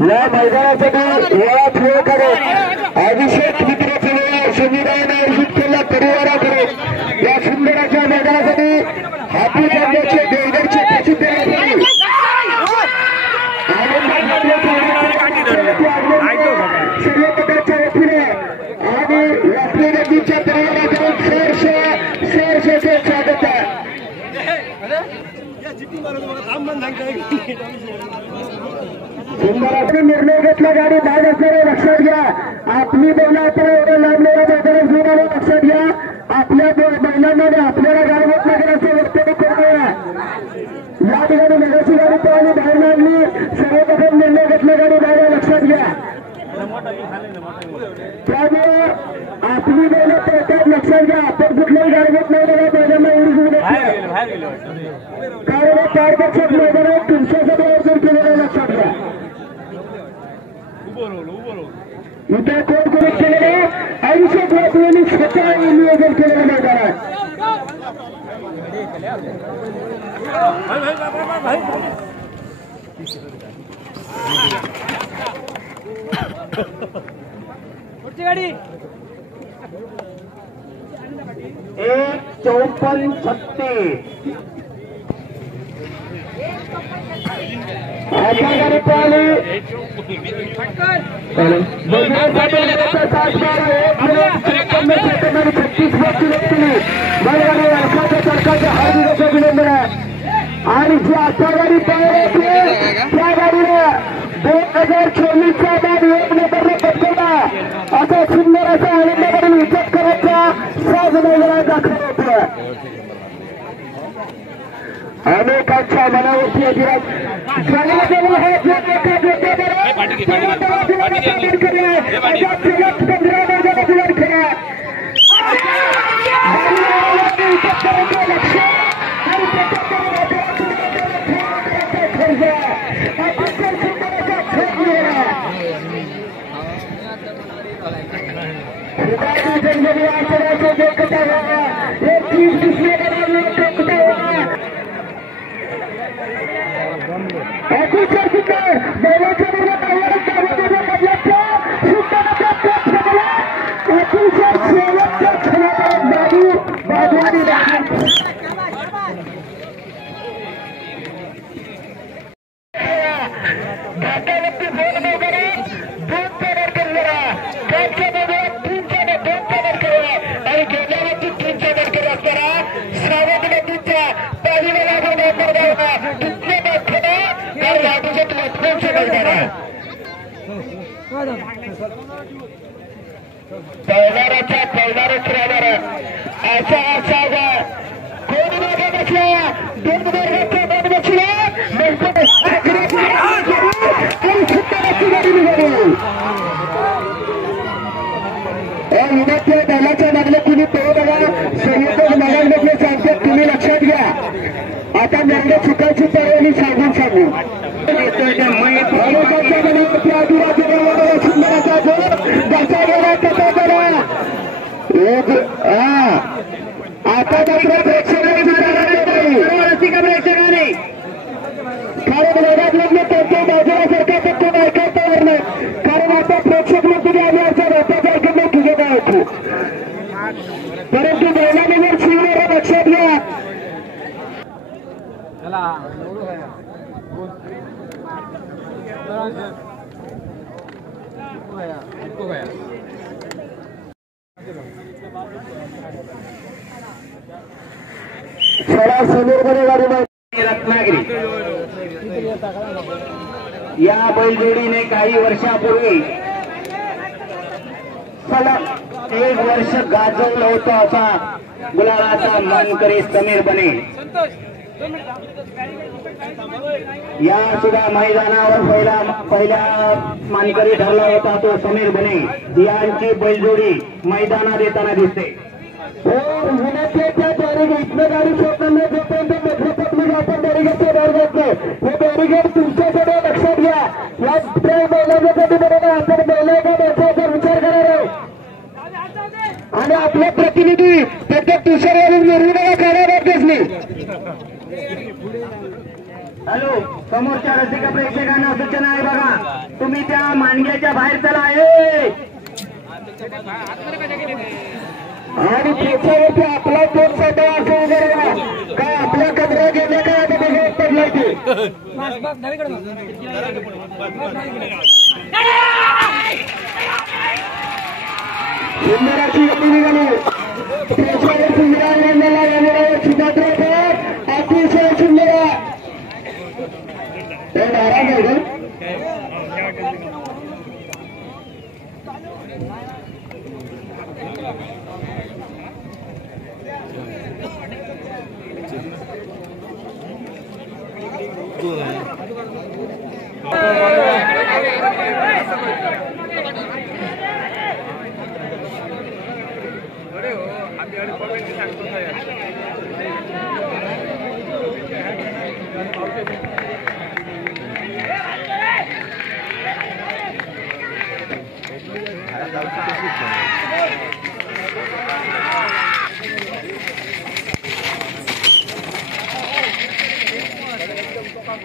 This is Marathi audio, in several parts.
या मैदानासाठी या खेळाकडे अभिषेक मित्र संविधान आयोजित केल्या परिवाराकडे या सुंदराच्या मैदानासाठी हापूस आंब्याचे देवगडचे प्रसिद्ध सूर्यपटाच्या वतीने आणि आपल्या नदीच्या परिवाराकडून सहर्षाचे स्वागत आहे. सुंदर निर्णय घेतला गाडी भाग असणारे लक्षात घ्या. आपली बैला आपण एवढं लांबलेल्या मैदानात घेऊन आलो. लक्षात घ्या आपल्या बैलांमध्ये आपल्याला गाडवत लागेल असं वक्तव्य करूया. या ठिकाणी मेगाची गाडी पळाली बाहेर आणली. सर्वप्रथम निर्णय घेतला गाडी बाहेर लक्षात घ्या. त्यामुळे आपली बैलं पळतात लक्षात घ्या. आपण कुठल्याही गाडवत नाही बघा बैलांना उडून कारण पारदर्शक मैदानात तुमच्यासाठी अर्जन केलेलं लक्षात घ्या. इथे कोण कोण केलेलं अभिषेक वाटलेली स्वतः नियोजन केलेलं मैदान आहे. गाडी 1:54:36 आता गाडी पळाली. अभिनंदन आहे. आणि जी आता गाडी पळाली त्या गाडीला 2024चा बाद 1 नंबरला पटकवला. असा सुंदर असा आनंदाकडून विचार करायचा साज मैदानात दाखल होतोय. अनेकांच्या मनावरती अजिरात पैलारच राहणार असा असा कोण मागे बसला 2 वर्गाचा बाद बसला विनाच्या दलाच्या मागले कुणी तो बघा संयुक्त मनात बसले सांगतात. तुम्ही लक्षात घ्या. आता मागले चुकायची परवानी सांगून सांगू सुंदराचा जोर त्याचा गेला त्याचा गेला. आता मात्र प्रेक्षकांनी कारण मैदानात लग्न त्यांच्या बाजूला सरकार कोण ऐकायचं वर नाही. कारण आता प्रेक्षक मध्ये आम्ही अशा रथाचा ऐकत तुझे काय ऐकू. परंतु बैलाने जर शिवणार लक्षात घ्या. समीरकडे गाडी रत्नागिरी या बैलजोडीने काही वर्षापूर्वी सलग 1 वर्ष गाजवलं होतं असा गुलालाचा मानकरी समीर बने या सुद्धा मैदानावर पहिला मानकरी ठरला होता तो समीर बने. यांची बैलजोडी मैदानात येताना दिसते. इथलं गाडी शोधताना जोपर्यंत आपण बॅरिगेडच्या बाहेर घेतलं हे बॅरिगेड तुमच्याकडे लक्षात घ्या. या बैलांसाठी बरोबर आपण बैलाचा बचावाचा विचार करणार आहे. आणि आपले प्रतिनिधी त्याच्या तुषारवरून निर्णय करायला दिसली. हॅलो समोरच्या रसिक प्रेक्षकांना सूचना आहे बघा. तुम्ही मानग्याच्या बाहेर चला आहे आणि त्याच्यावरती आपला दोन सध्या असं वगैरे काय आपल्या कचरा गेले काय आता बघत पडलाय ते सुंदराची गती निघाली त्याच्यावरती मिळालेला येणारा चित्रपट अतिशय सुंदर ते नाराज आहे का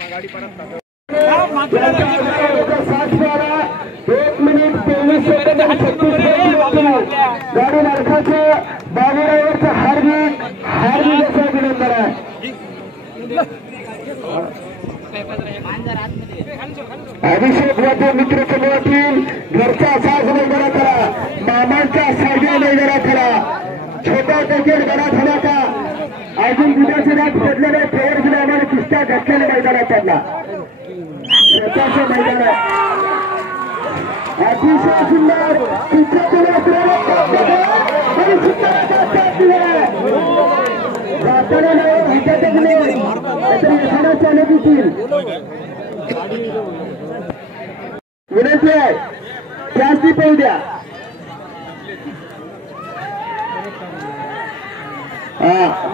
गाडी मालकाचं बाबूरावचं हार्दिक असं अभिनंदन आहे अभिषेक वाटे मित्र समूहातील घरचा साज मैदाना करा मामांचा साजरा मैदाना करा छोटा क्रिकेट गणा का अजून दुधाचे रात पडलेले प्लेयर सुद्धा आम्हाला कुस्त्या घटलेल्या मैदानात पडला स्वतःचं मैदान आहे अतिशय सुंदर विनंती आहे जास्ती पाहू द्या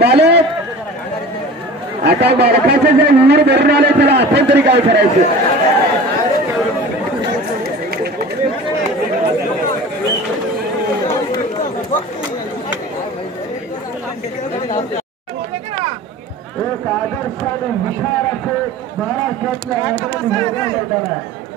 मालक आता मालकाचं जे उर भरून आले त्याला आपण तरी काय करायचं एक आदर्श आणि विशाल असे महाराष्ट्रातलं आदरण वेगळं मैदान आहे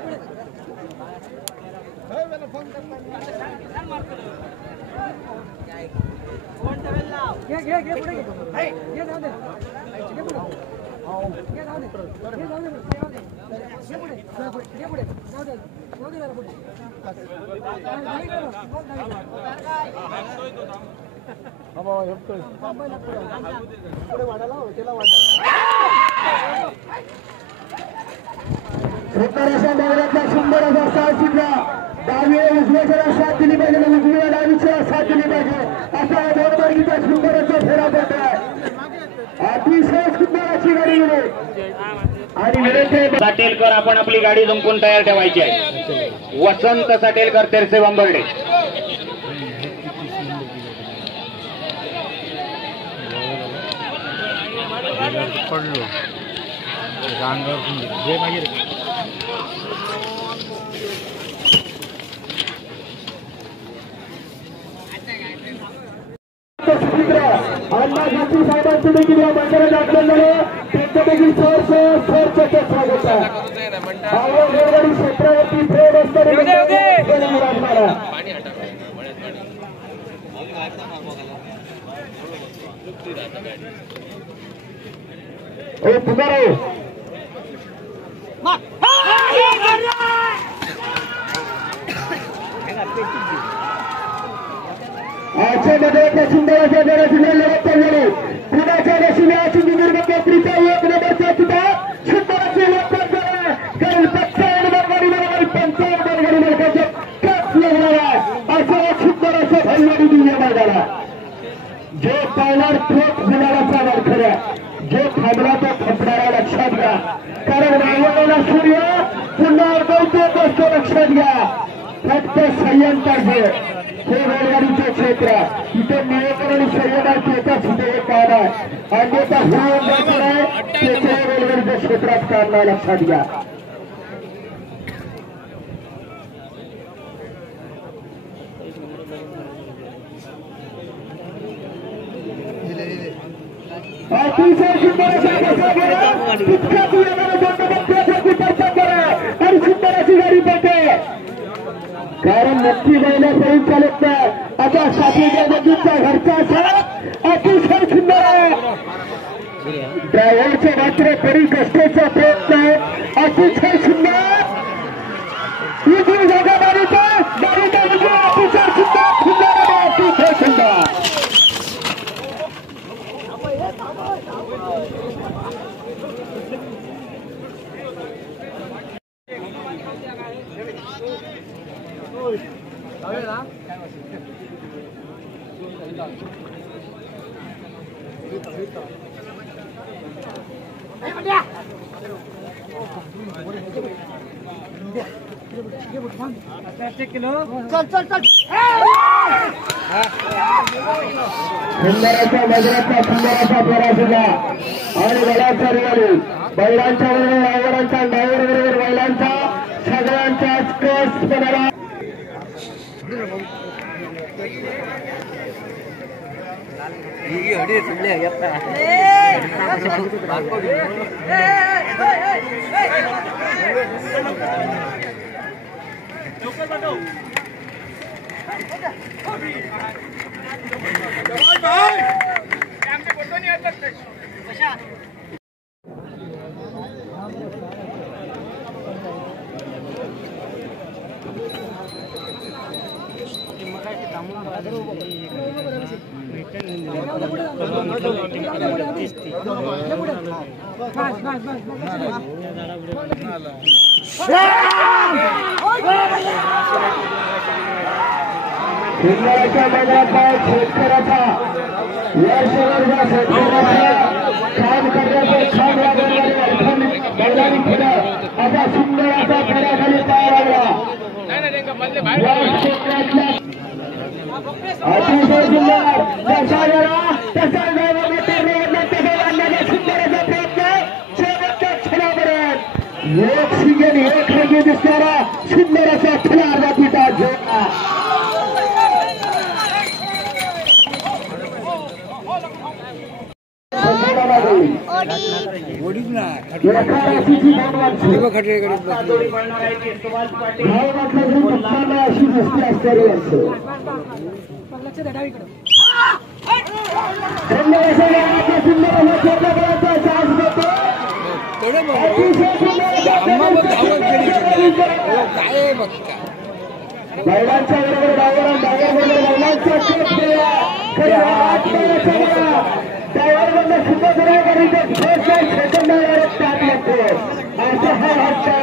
नगरातला सुंदर असा साथ सुद्धा डावी उजव्याच्या साथ दिली पाहिजे उजव्या डावीच्या साथ दिली पाहिजे असा दोनबाजीचा सुंदर असा फेरा पडत आहे अतिशय सुंदर अशी गाडी गेली आणि विनंती साटेलकर आपण आपली गाडी जमकून तयार ठेवायची आहे वसंत साटेलकर तेरसे बांबर्डे पडलो जे मागे अण्णाजी साहेबांची देखील या मंदिरात आपल्याला त्यांचं देखील स्वागत आहे रेलगाडी क्षेत्रावरती ट्रेन असताना पुकारो आजच्यामध्ये एक सुंदर अशा जगाची लढत चाललेली पुण्याच्या दिशेने सिंधुदुर्ग केसरीचा एक नंबरचा सुद्धा सुंदर असे लढत झाला कारण 55 बलगाडी बरोबर 55 बलगाडी मालकाचे कप लागणार आहे असं सुंदर असं भैरवाडी दिव्य मैदाना जो पावणार थोट गुलाबाचा वारखऱ्या जो थांबला तो थांबणारा लक्षात घ्या कारण वायवलेला सूर्य पुन्हा उगवतो असतो लक्षात घ्या फक्त संयम पाहिजे हे रेलगाडीचे क्षेत्र इथे नियंत्रण आणि संयमाची एकाच इथे एक पाहणं आहे अन्यथा होऊन जायचं आहे त्याच्या रेल्वेच्या क्षेत्रात काढणं लक्षात घ्या अतिशय सुंदर अशा आणि सुंदर अशी गाडी पडते कारण नक्की महिला करून चालत नाही आता साथीच्या नदीचा घरचा साथ अतिशय सुंदर आहे ड्रायव्हरचे मात्र तरी कष्टाचा प्रयत्न आहे अतिशय सुंदर इथून जागा गाडीचा अतिशय सुंदर सुंदर अतिशय सुंदर सुंदराच्या मैदानाचा सुंदराचा पराजय आणि बैलांचा रिवाली बैलांच्या बरोबर ड्रायव्हरांचा ड्रायव्हर बरोबर बैलांचा सगळ्यांचा कस बनाला सुंदराच्या मैदानाचा शेतकऱ्याचा या शहराचा शेतकऱ्याचा काम करण्याचं छान बैलांनी केलं असा सुंदर असा खेळाखाली तयार लागला या क्षेत्रातल्या अतिशय सुंदर तसा गेला तसा सुंदर असा प्रयत्न शेवटच्या क्षणापर्यंत एक सिंगल एक रंगी दिसणारा सुंदर असा खिलार बाकीचा जोडा अशी गोष्टी असणारी असतो बैलांच्या बरोबर डायव्हर बैलांचा ड्रायव्हर मधलं सुद्धा सेकंड टाक लागतो असा हा हट्टा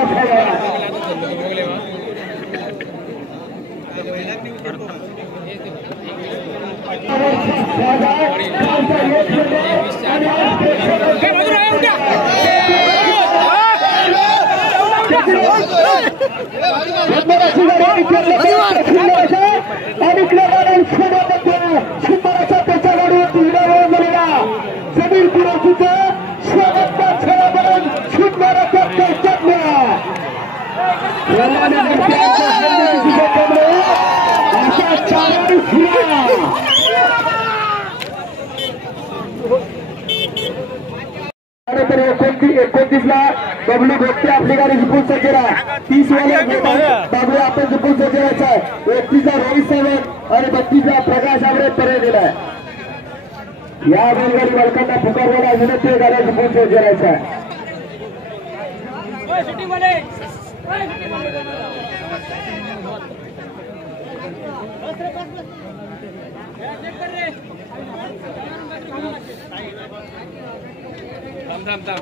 सुंदराच्या त्याच्या गाडीवरती झालेला जमीन पुरवठीचा शेवटच्या खेळापर्यंत सुंदराच्या चर्चेतल्या अशा चालू फिरा 29ला डब्ल्यू भेटते आपली गाडी जिंकून सज्जरा 30 वाले बाबू आपण जिंकून सज्जराचा आहे 31चा रोहित सावंत आणि 32चा प्रकाश आमरे पर्याय दिलाय या बैलगाडी मालकांना पुकारवाला विनंती गाड्या जिंकून सज्जराचा आहे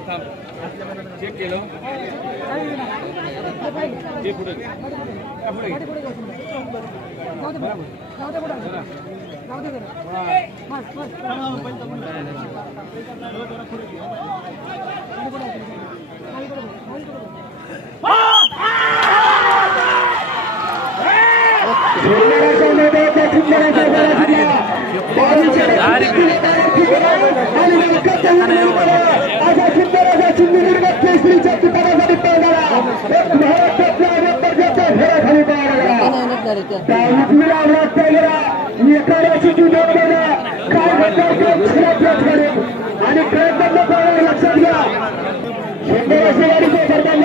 थांब चेक केलं जे पुढे आणि प्रयत्न लक्षात घ्या 100 गाडीचे सरकार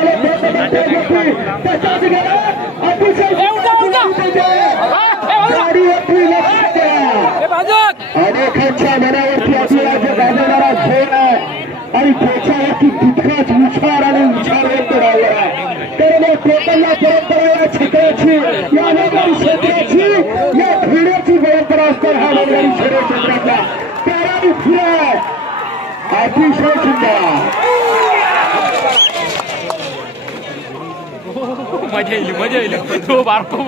त्याच्यावरती तितकाच उछार आणि उछार व्यक्त राहिला आहे. कारण या कोकणला परंपरा या क्षेत्राची, या नगरी क्षेत्राची, या खेड्याची परंपरा असते. हा नगरी खेड्या क्षेत्रातला त्याला फिरा अतिशय सुंदर. मजा येईल तो बारको